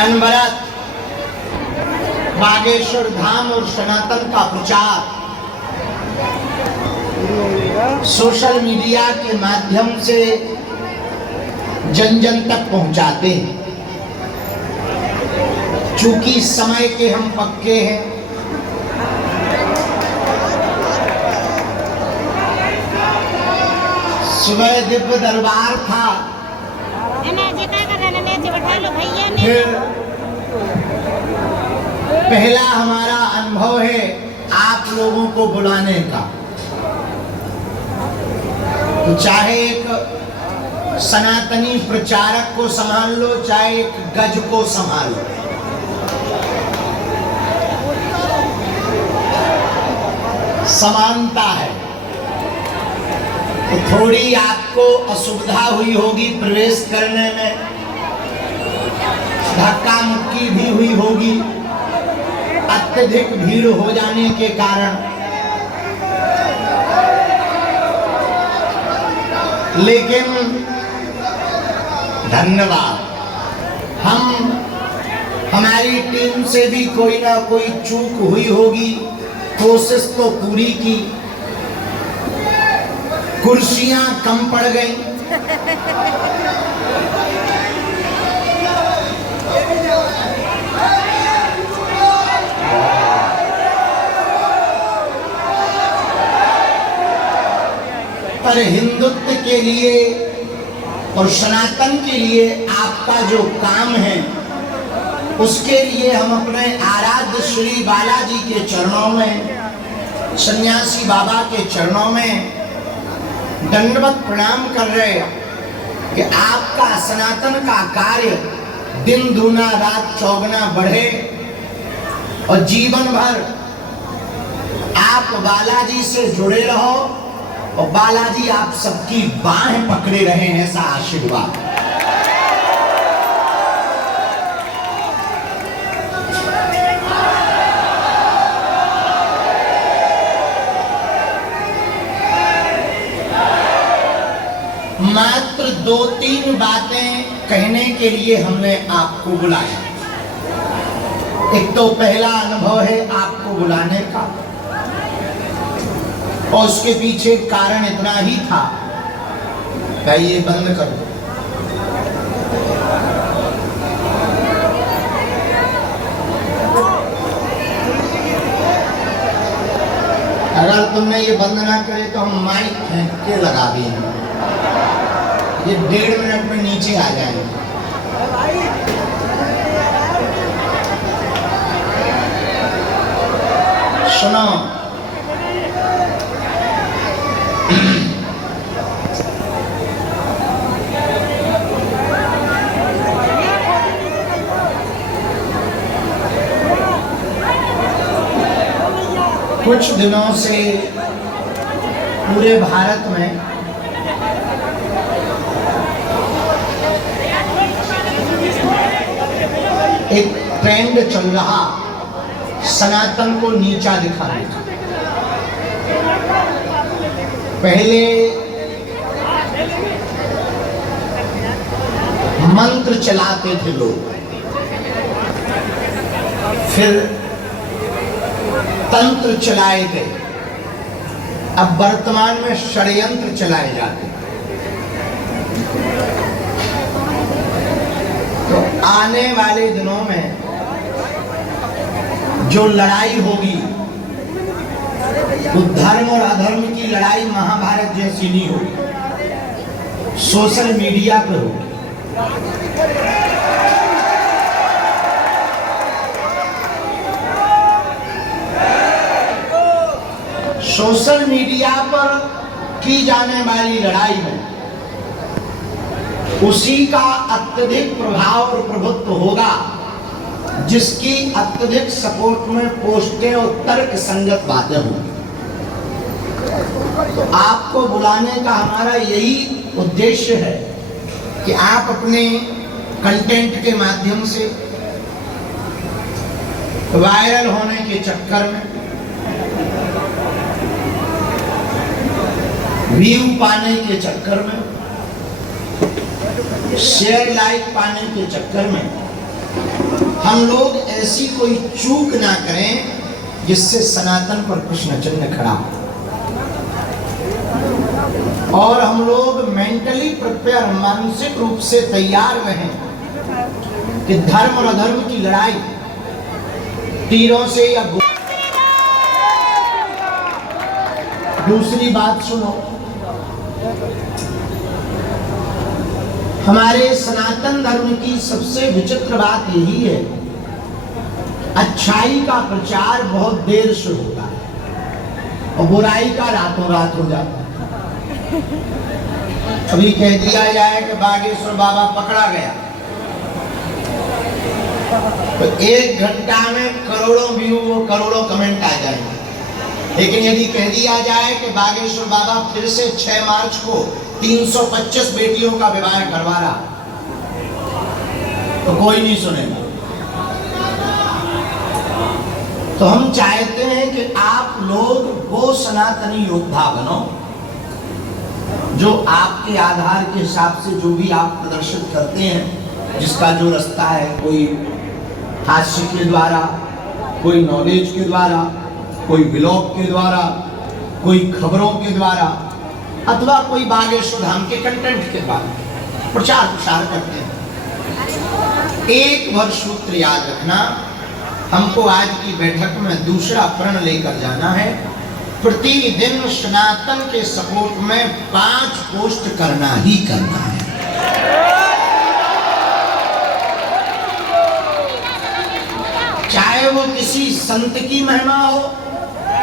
अनवरत बागेश्वर धाम और सनातन का प्रचार सोशल मीडिया के माध्यम से जन जन तक पहुंचाते हैं। चूंकि समय के हम पक्के हैं, सुबह दिव्य दरबार था, फिर पहला हमारा अनुभव है आप लोगों को बुलाने का। तो चाहे एक सनातनी प्रचारक को संभाल लो, चाहे एक गज को संभाल लो, समानता है। तो थोड़ी आपको असुविधा हुई होगी प्रवेश करने में, धक्का मुक्की भी हुई होगी अत्यधिक भीड़ हो जाने के कारण, लेकिन धन्यवाद, हमारी टीम से भी कोई ना कोई चूक हुई होगी, कोशिश तो पूरी की, कुर्सियां कम पड़ गई, पर हिंदुत्व के लिए और सनातन के लिए आपका जो काम है, उसके लिए हम अपने आराध्य श्री बालाजी के चरणों में, सन्यासी बाबा के चरणों में दंडवत प्रणाम कर रहे हैं कि आपका सनातन का कार्य दिन दूना रात चौगुना बढ़े और जीवन भर आप बालाजी से जुड़े रहो और बालाजी आप सबकी बाहें पकड़े रहे, ऐसा आशीर्वाद। मात्र 2-3 बातें कहने के लिए हमने आपको बुलाया। एक तो पहला अनुभव है आपको बुलाने का, और उसके पीछे कारण इतना ही था कि ये बंद करो, अगर तुमने ये बंद ना करे तो हम माइक फेंक के लगा देंगे, ये 1.5 मिनट में नीचे आ जाएंगे। सुनो, कुछ दिनों से पूरे भारत में एक ट्रेंड चल रहा सनातन को नीचा दिखाने का। पहले मंत्र चलाते थे लोग, फिर तंत्र चलाए गए, अब वर्तमान में षड्यंत्र चलाए जाते। तो आने वाले दिनों में जो लड़ाई होगी वो धर्म और अधर्म की लड़ाई महाभारत जैसी नहीं होगी, सोशल मीडिया पर होगी। सोशल मीडिया पर की जाने वाली लड़ाई में उसी का अत्यधिक प्रभाव और प्रभुत्व होगा जिसकी अत्यधिक सपोर्ट में पोस्टें और तर्क संगत बातें होंगी। तो आपको बुलाने का हमारा यही उद्देश्य है कि आप अपने कंटेंट के माध्यम से वायरल होने के चक्कर में, व्यू पाने के चक्कर में, शेयर लाइक पाने के चक्कर में हम लोग ऐसी कोई चूक ना करें जिससे सनातन पर प्रश्न चिन्ह खड़ा हो। और हम लोग मेंटली प्रिपेयर, मानसिक रूप से तैयार रहें कि धर्म और अधर्म की लड़ाई तीरों से या दूसरी बात सुनो, हमारे सनातन धर्म की सबसे विचित्र बात यही है, अच्छाई का प्रचार बहुत देर से होता है और बुराई का रातों रात हो जाता है। अभी कह दिया जाए कि बागेश्वर बाबा पकड़ा गया तो 1 घंटा में करोड़ों व्यू, करोड़ों कमेंट आ जाएंगे। लेकिन यदि कह दिया जाए कि बागेश्वर बाबा फिर से 6 मार्च को 325 बेटियों का विवाह करवा रहा, तो कोई नहीं सुनेगा। तो हम चाहते हैं कि आप लोग वो सनातनी योद्धा बनो जो आपके आधार के हिसाब से जो भी आप प्रदर्शित करते हैं, जिसका जो रास्ता है, कोई हास्य के द्वारा, कोई नॉलेज के द्वारा, कोई ब्लॉग के द्वारा, कोई खबरों के द्वारा, अथवा कोई बागेश्वर धाम के कंटेंट के द्वारा प्रचार प्रसार करते हैं। एक वर्ष सूत्र याद रखना, हमको आज की बैठक में दूसरा प्रण लेकर जाना है। प्रतिदिन सनातन के सपोर्ट में 5 पोस्ट करना ही करना है। चाहे वो किसी संत की महिमा हो,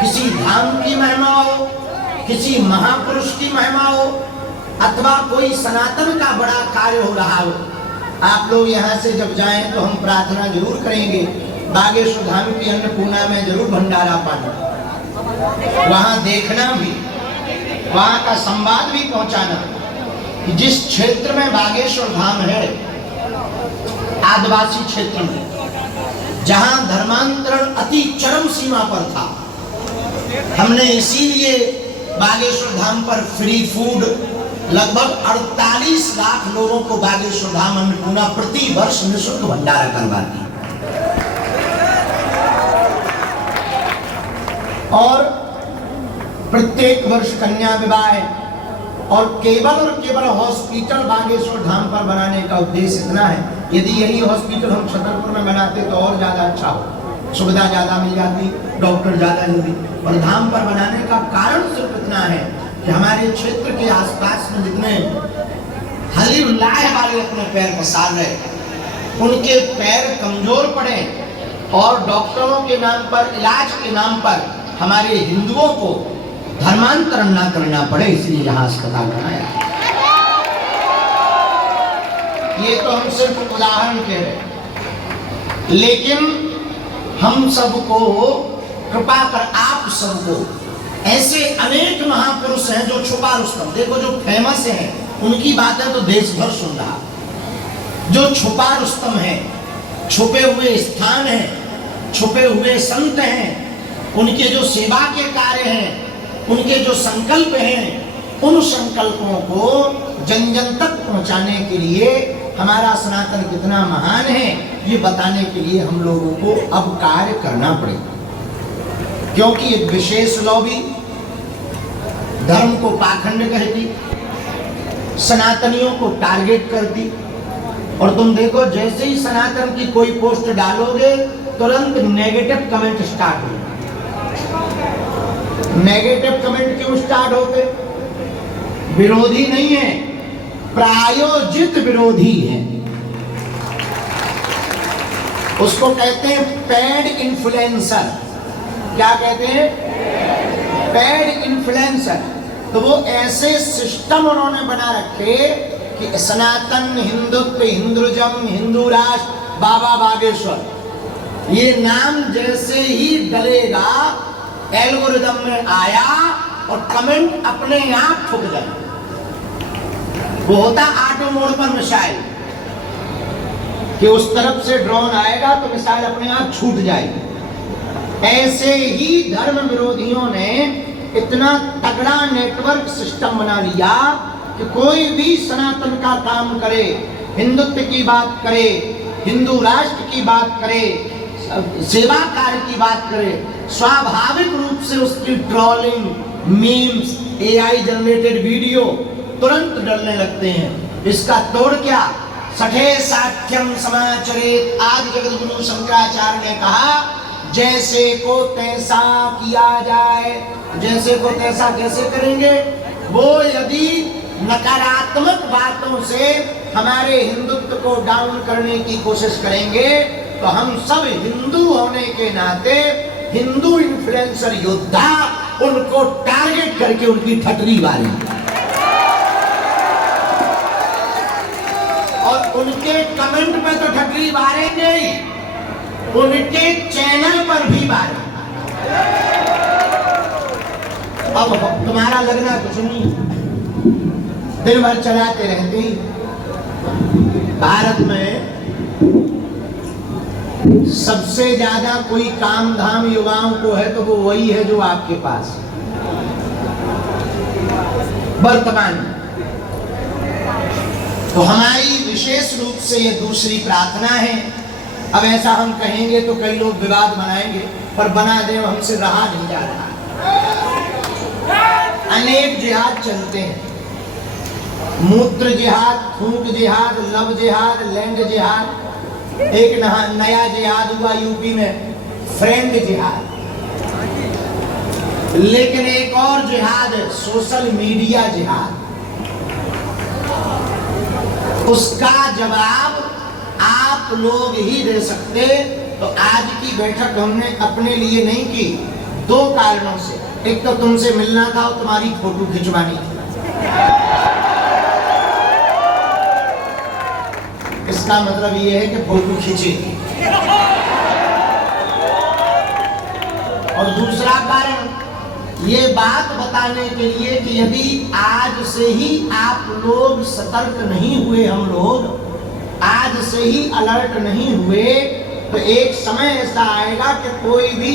किसी धाम की महिमा हो, किसी महापुरुष की महिमा हो, अथवा कोई सनातन का बड़ा कार्य हो रहा हो। आप लोग यहाँ से जब जाएं तो हम प्रार्थना जरूर करेंगे, बागेश्वर धाम की अन्नपूर्णा में जरूर भंडारा पाना, वहां देखना भी, वहां का संवाद भी पहुंचाना कि जिस क्षेत्र में बागेश्वर धाम है, आदिवासी क्षेत्र में, जहां धर्मांतरण अति चरम सीमा पर था, हमने इसीलिए बागेश्वर धाम पर फ्री फूड लगभग 48 लाख लोगों को बागेश्वर धाम अन्नपूर्णा प्रति वर्ष निःशुल्क भंडारा करवाती। और प्रत्येक वर्ष कन्या विवाह और केवल हॉस्पिटल बागेश्वर धाम पर बनाने का उद्देश्य इतना है, यदि यही हॉस्पिटल हम छतरपुर में बनाते तो और ज्यादा अच्छा हो, सुविधा ज्यादा मिल जाती, डॉक्टर ज्यादा जल्दी। और धाम पर बनाने का कारण सिर्फ इतना है कि हमारे क्षेत्र के आसपास में जितने हली उल्लाह वाले अपने पैर पसार रहे, उनके पैर कमजोर पड़े और डॉक्टरों के नाम पर, इलाज के नाम पर हमारे हिंदुओं को धर्मांतरण ना करना पड़े, इसलिए यहाँ अस्पताल बनाया। ये तो हम सिर्फ उदाहरण कह रहे, लेकिन हम सबको कृपा कर, आप सबको ऐसे अनेक महापुरुष हैं जो छुपा रुस्तम, देखो जो फेमस हैं उनकी बातें तो देश भर सुन रहा, जो छुपा रुस्तम है, छुपे हुए स्थान हैं, छुपे हुए संत हैं, उनके जो सेवा के कार्य हैं, उनके जो संकल्प हैं, उन संकल्पों को जन जन तक पहुंचाने के लिए हमारा सनातन कितना महान है, ये बताने के लिए हम लोगों को अब कार्य करना पड़ेगा। क्योंकि एक विशेष लॉबी धर्म को पाखंड कहती, सनातनियों को टारगेट करती, और तुम देखो जैसे ही सनातन की कोई पोस्ट डालोगे तुरंत नेगेटिव कमेंट स्टार्ट हो। नेगेटिव कमेंट क्यों स्टार्ट होते? विरोधी नहीं है, प्रायोजित विरोधी है। उसको कहते हैं पेड इन्फ्लुएंसर। क्या कहते हैं? Paid influencer. तो वो ऐसे सिस्टम उन्होंने बना रखे कि सनातन, हिंदुत्व, हिंदुइज्म, हिंदू राष्ट्र, बाबा बागेश्वर, ये नाम जैसे ही डलेगा एल्गोरिदम में आया और कमेंट अपने आप ठुक जाए। वो होता ऑटो मोड पर मिसाइल कि उस तरफ से ड्रोन आएगा तो मिसाइल अपने आप छूट जाएगी। ऐसे ही धर्म विरोधियों ने इतना तगड़ा नेटवर्क सिस्टम बना लिया कि कोई भी सनातन का काम करे, हिंदुत्व की बात करे, हिंदू राष्ट्र की बात करे, सेवा कार्य की बात करे, स्वाभाविक रूप से उसकी trolling, memes, AI generated video तुरंत डलने लगते हैं। इसका तोड़ क्या? सठे साठ्यम समाचरेत। आदि जगत गुरु शंकराचार्य ने कहा जैसे को तैसा किया जाए। जैसे को तैसा कैसे करेंगे? वो यदि नकारात्मक बातों से हमारे हिंदुत्व को डाउन करने की कोशिश करेंगे तो हम सब हिंदू होने के नाते हिंदू इन्फ्लुएंसर योद्धा उनको टारगेट करके उनकी ठटरी मारी और उनके कमेंट पे तो ठटरी मारेंगे ही, उनके चैनल पर भी मारेंगे। अब तुम्हारा लगना कुछ नहीं, दिन भर चलाते रहते ही। भारत में सबसे ज्यादा कोई काम धाम युवाओं को है तो वो वही है जो आपके पास वर्तमान। तो हमारी विशेष रूप से ये दूसरी प्रार्थना है। अब ऐसा हम कहेंगे तो कई लोग विवाद बनाएंगे, पर बना दे हमसे रहा नहीं जा रहा। अनेक जिहाद चलते हैं, मूत्र जिहाद, थूक जिहाद, लव जिहाद, लैंड जिहाद। एक नया जिहाद हुआ यूपी में, फ्रेंड जिहाद। लेकिन एक और जिहाद है, सोशल मीडिया जिहाद। उसका जवाब आप लोग ही दे सकते। तो आज की बैठक हमने अपने लिए नहीं की, दो कारणों से। एक तो तुमसे मिलना था और तुम्हारी फोटो खिंचवानी थी। इसका मतलब ये है कि फोटो खींचेगी। और दूसरा कारण ये बात बताने के लिए कि यदि आज से ही आप लोग सतर्क नहीं हुए, हम लोग आज से ही अलर्ट नहीं हुए, तो एक समय ऐसा आएगा कि कोई भी